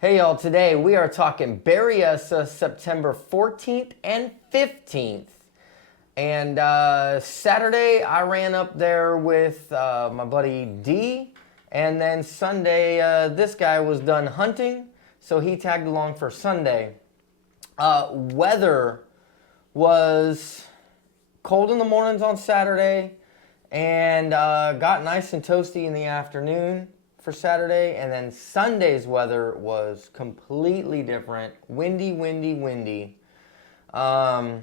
Hey y'all, today we are talking Berryessa September 14th and 15th. And Saturday I ran up there with my buddy D. And then Sunday this guy was done hunting, so he tagged along for Sunday. Weather was cold in the mornings on Saturday and got nice and toasty in the afternoon for Saturday, and then Sunday's weather was completely different. Windy. Not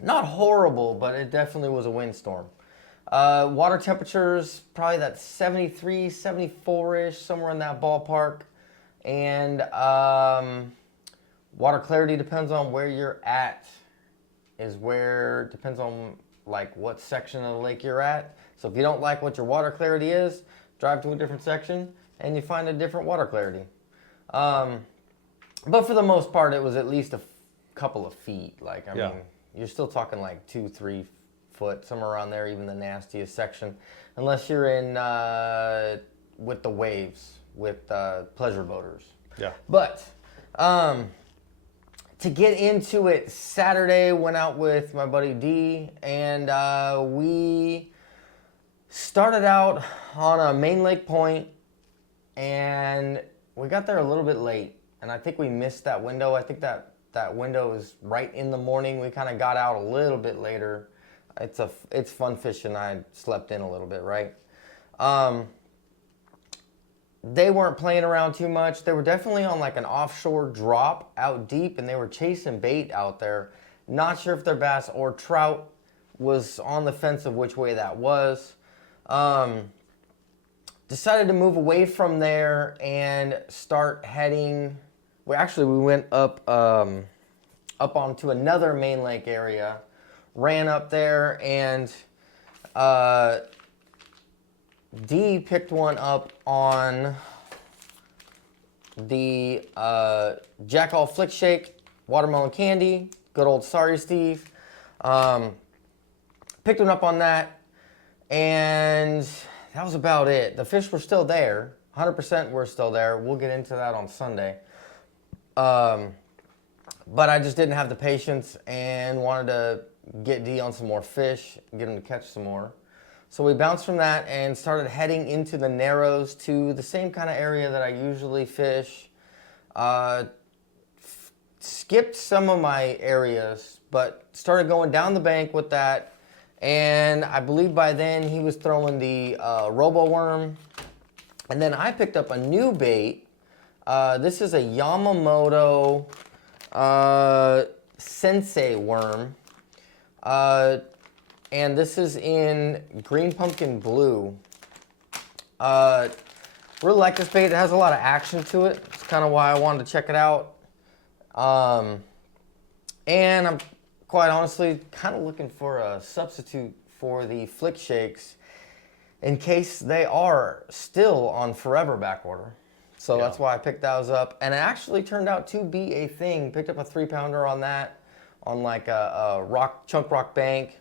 horrible, but it definitely was a windstorm. Water temperatures, probably that 73, 74-ish, somewhere in that ballpark. And water clarity depends on where you're at, depends on like what section of the lake you're at. So if you don't like what your water clarity is, drive to a different section and you find a different water clarity. But for the most part, it was at least a couple of feet. Like, I mean, you're still talking like 2-3 foot, somewhere around there, even the nastiest section, unless you're in with the waves, with pleasure boaters. Yeah. But to get into it, Saturday went out with my buddy D, and we started out on a main lake point, and we got there a little bit late, and I think we missed that window. I think that window was right in the morning. We kind of got out a little bit later. It's fun fishing. I slept in a little bit, right? They weren't playing around too much. They were definitely on like an offshore drop out deep, and they were chasing bait out there. Not sure if they're bass or trout. Was on the fence of which way that was. Decided to move away from there and start heading. We went up onto another main lake area. Ran up there, and D picked one up on the Jackall Flick Shake Watermelon Candy. Good old Sorry Steve. Picked one up on that, and that was about it. The fish were still there. 100% were still there. We'll get into that on Sunday. But I just didn't have the patience and wanted to get D on some more fish, get him to catch some more. So we bounced from that and started heading into the Narrows to the same kind of area that I usually fish. Skipped some of my areas, but started going down the bank with that. And I believe by then he was throwing the robo worm. And then I picked up a new bait. This is a Yamamoto Sensei worm. And this is in green pumpkin blue. Really like this bait. It has a lot of action to it. It's kind of why I wanted to check it out. And I'm quite honestly kind of looking for a substitute for the Flick Shakes in case they are still on forever back order. So that's why I picked those up. And it actually turned out to be a thing. Picked up a 3-pounder on that, on like a chunk rock bank.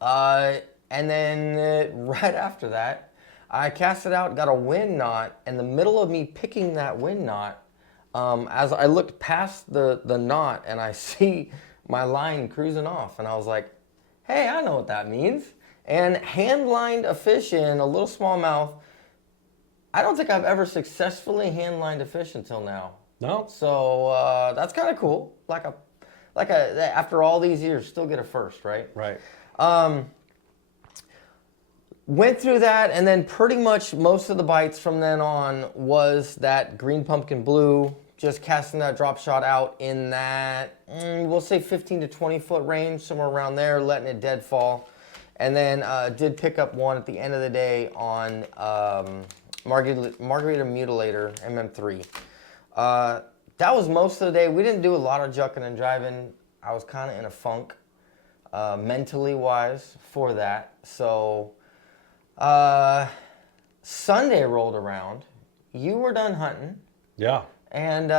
And then right after that, I cast it out, got a wind knot. In the middle of me picking that wind knot, as I looked past the knot and I see my line cruising off, and I was like, hey, I know what that means. And hand-lined a fish in a little smallmouth. I don't think I've ever successfully hand-lined a fish until now. No? So that's kind of cool. After all these years, still get a first, right? Right. Went through that, and then pretty much most of the bites from then on was that green pumpkin blue, just casting that drop shot out in that, we'll say 15 to 20 foot range, somewhere around there, letting it dead fall. And then did pick up one at the end of the day on Margarita Mutilator MM3. That was most of the day. We didn't do a lot of jucking and driving. I was kind of in a funk, mentally wise, for that. So Sunday rolled around. You were done hunting. Yeah. And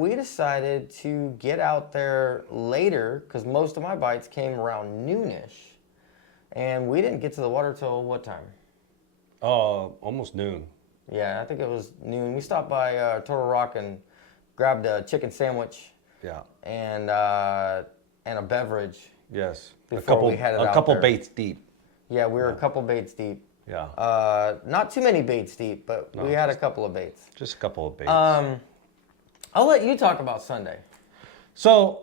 we decided to get out there later because most of my bites came around noonish. And we didn't get to the water till what time? Almost noon. Yeah, I think it was noon. We stopped by Turtle Rock and grabbed a chicken sandwich. Yeah. And a beverage. Yes. Before we headed out a couple there. Baits deep. Yeah, we were a couple baits deep. Yeah. Not too many baits deep, but we had a couple of baits. Just a couple of baits. I'll let you talk about Sunday. So,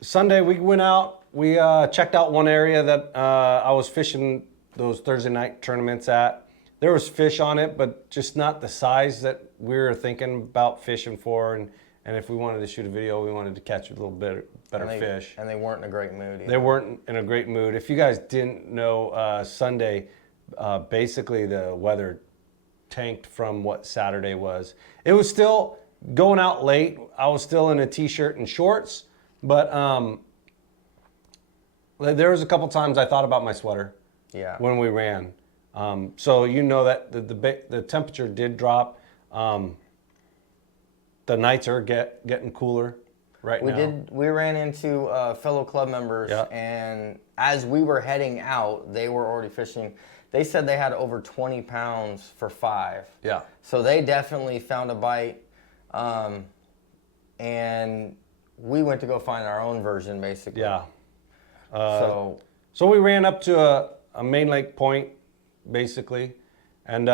Sunday we went out. We checked out one area that I was fishing those Thursday night tournaments at. There was fish on it, but just not the size that we were thinking about fishing for. And if we wanted to shoot a video, we wanted to catch a little bit better fish. And they weren't in a great mood either. They weren't in a great mood. If you guys didn't know, Sunday, basically the weather tanked from what Saturday was. It was still going out late. I was still in a t-shirt and shorts, but there was a couple times I thought about my sweater. Yeah. When we ran. So you know that the temperature did drop. The nights are getting cooler right now. We ran into fellow club members, and as we were heading out, they were already fishing. They said they had over 20 pounds for 5. Yeah. So they definitely found a bite, and we went to go find our own version, basically. Yeah. So we ran up to a main lake point, basically, and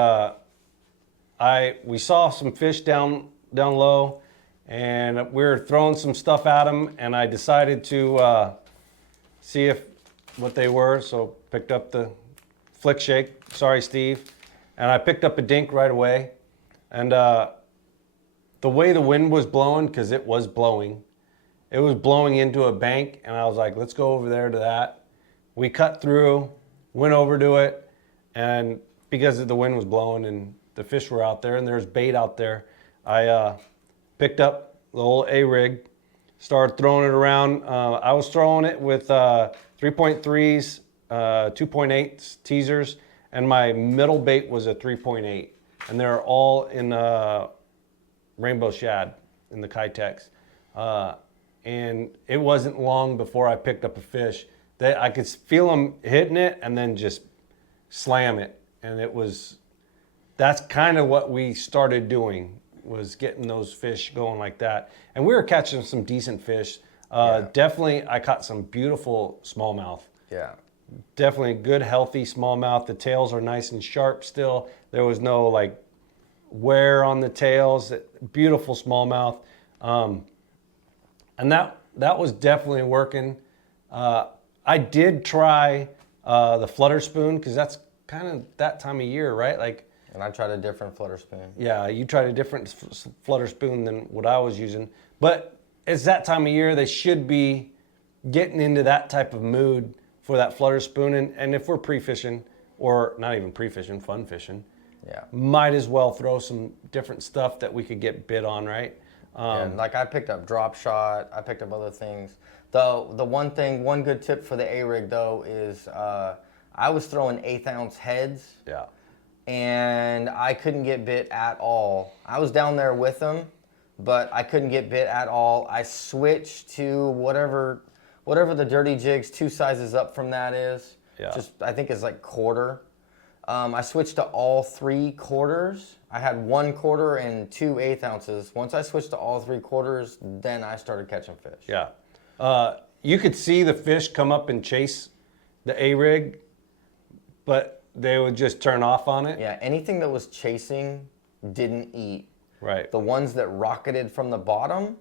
we saw some fish down low, and we were throwing some stuff at them, and I decided to see what they were. So picked up the flick shake. Sorry, Steve. And I picked up a dink right away, and the way the wind was blowing, because it was blowing into a bank, and I was like, let's go over there to that. We cut through, went over to it, and because the wind was blowing and the fish were out there and there's bait out there, I picked up the old A-rig, started throwing it around. I was throwing it with 3.3s, 2.8s teasers, and my middle bait was a 3.8. And they're all in rainbow shad in the Kitex. And it wasn't long before I picked up a fish that I could feel them hitting it and then just slam it. And that's kind of what we started doing, was getting those fish going like that. And we were catching some decent fish. Definitely, I caught some beautiful smallmouth. Yeah. Definitely good, healthy smallmouth. The tails are nice and sharp still. There was no like wear on the tails. Beautiful smallmouth. And that was definitely working. I did try the flutter spoon, because that's kind of that time of year, right? Like, and I tried a different flutter spoon. Yeah, you tried a different flutter spoon than what I was using. But it's that time of year, they should be getting into that type of mood for that flutter spoon. And if we're pre-fishing, or not even pre-fishing, fun fishing, might as well throw some different stuff that we could get bit on, right? Like I picked up drop shot, I picked up other things. The one good tip for the A-rig though is I was throwing 1/8 ounce heads. Yeah. And I couldn't get bit at all. I was down there with them, but I couldn't get bit at all. I switched to whatever the Dirty Jigs 2 sizes up from that is. Yeah. I think it's like quarter. I switched to all 3 quarters. I had 1 quarter and 2 1/8 ounces. Once I switched to all 3 quarters, then I started catching fish. Yeah. You could see the fish come up and chase the A-rig, but they would just turn off on it. Yeah, anything that was chasing didn't eat. Right. The ones that rocketed from the bottom,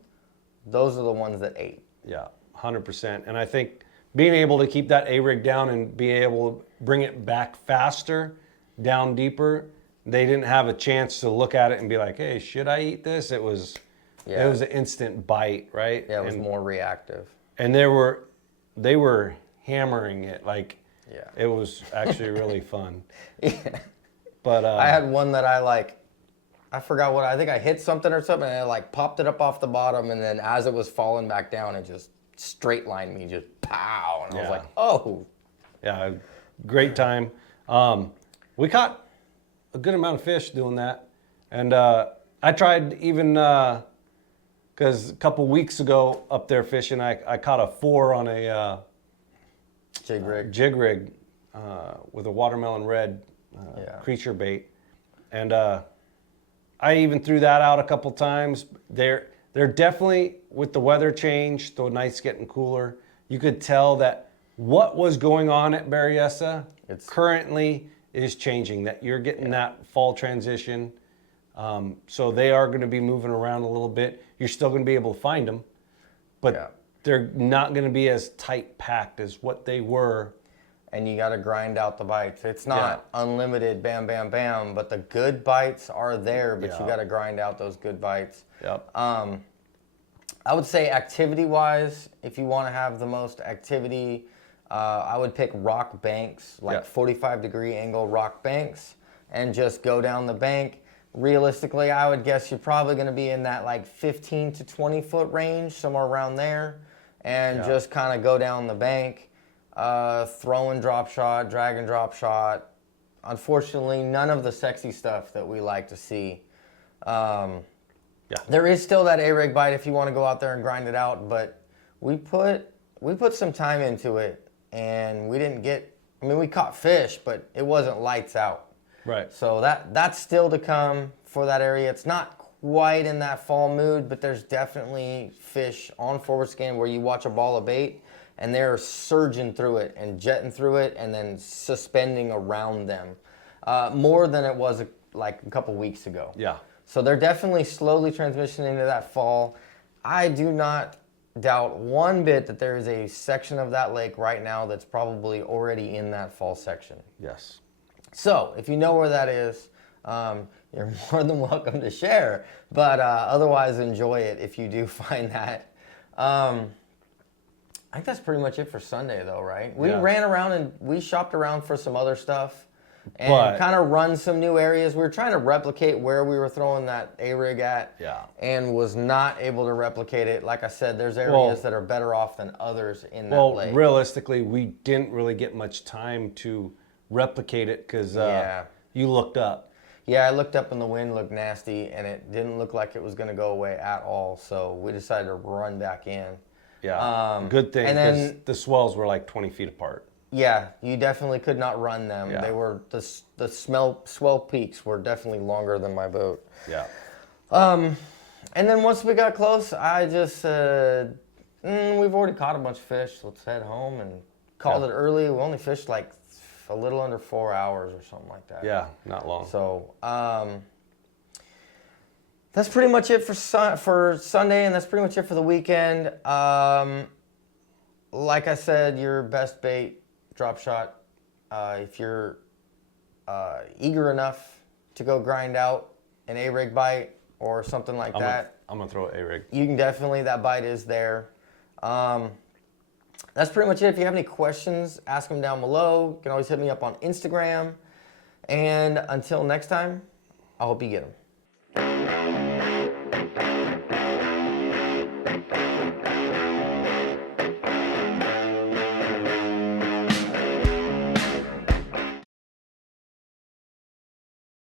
those are the ones that ate. Yeah, 100%. And I think being able to keep that A-rig down and being able to bring it back faster, down deeper, they didn't have a chance to look at it and be like, hey, should I eat this? It was an instant bite, right? Yeah, it was more reactive. And they were hammering it. Like, it was actually really fun. Yeah. But I had one that I forgot I think I hit something or something, and I popped it up off the bottom, and then as it was falling back down, it just straight lined me, just pow. And I was like, oh. Yeah, great time. We caught a good amount of fish doing that. And I tried even, because a couple weeks ago up there fishing, I caught a 4 on a jig rig with a watermelon red creature bait. And I even threw that out a couple times. They're definitely, with the weather change, the nights getting cooler, you could tell that what was going on at Berryessa currently is changing, that you're getting that fall transition. So they are going to be moving around a little bit. You're still going to be able to find them, but they're not going to be as tight packed as what they were. And you got to grind out the bites. It's not unlimited, bam, bam, bam, but the good bites are there, but you got to grind out those good bites. Yep. I would say activity-wise, if you want to have the most activity, I would pick rock banks, like 45-degree angle rock banks, and just go down the bank. Realistically, I would guess you're probably going to be in that like 15 to 20-foot range, somewhere around there, and just kind of go down the bank. Throw and drop shot, drag and drop shot. Unfortunately, none of the sexy stuff that we like to see. There is still that A-rig bite if you want to go out there and grind it out, but we put some time into it, and we didn't get. I mean, we caught fish, but it wasn't lights out. Right. So that's still to come for that area. It's not quite in that fall mood, but there's definitely fish on forward scan where you watch a ball of bait and they're surging through it and jetting through it and then suspending around them, more than it was like a couple weeks ago. Yeah. So they're definitely slowly transitioning into that fall. I do not doubt one bit that there is a section of that lake right now that's probably already in that fall section. Yes. So if you know where that is, you're more than welcome to share. But otherwise, enjoy it if you do find that. I think that's pretty much it for Sunday, though, right? We ran around and we shopped around for some other stuff and kind of run some new areas. We were trying to replicate where we were throwing that A-rig at and was not able to replicate it. Like I said, there's areas that are better off than others in that lake. Well, realistically, we didn't really get much time to replicate it because you looked up. Yeah, I looked up and the wind looked nasty and it didn't look like it was going to go away at all. So we decided to run back in. Yeah, good thing because the swells were like 20 feet apart. Yeah, you definitely could not run them. They were the swell peaks were definitely longer than my boat. Yeah. And then once we got close, I just said, we've already caught a bunch of fish. Let's head home, and called it early. We only fished like a little under 4 hours or something like that. Yeah, not long. So that's pretty much it for Sunday, and that's pretty much it for the weekend. Like I said, your best bait, drop shot. If you're eager enough to go grind out an A-rig bite or something like that, I'm gonna throw an A-rig. you can definitely, that bite is there. That's pretty much it. If you have any questions, ask them down below. You can always hit me up on Instagram. And until next time, I hope you get them.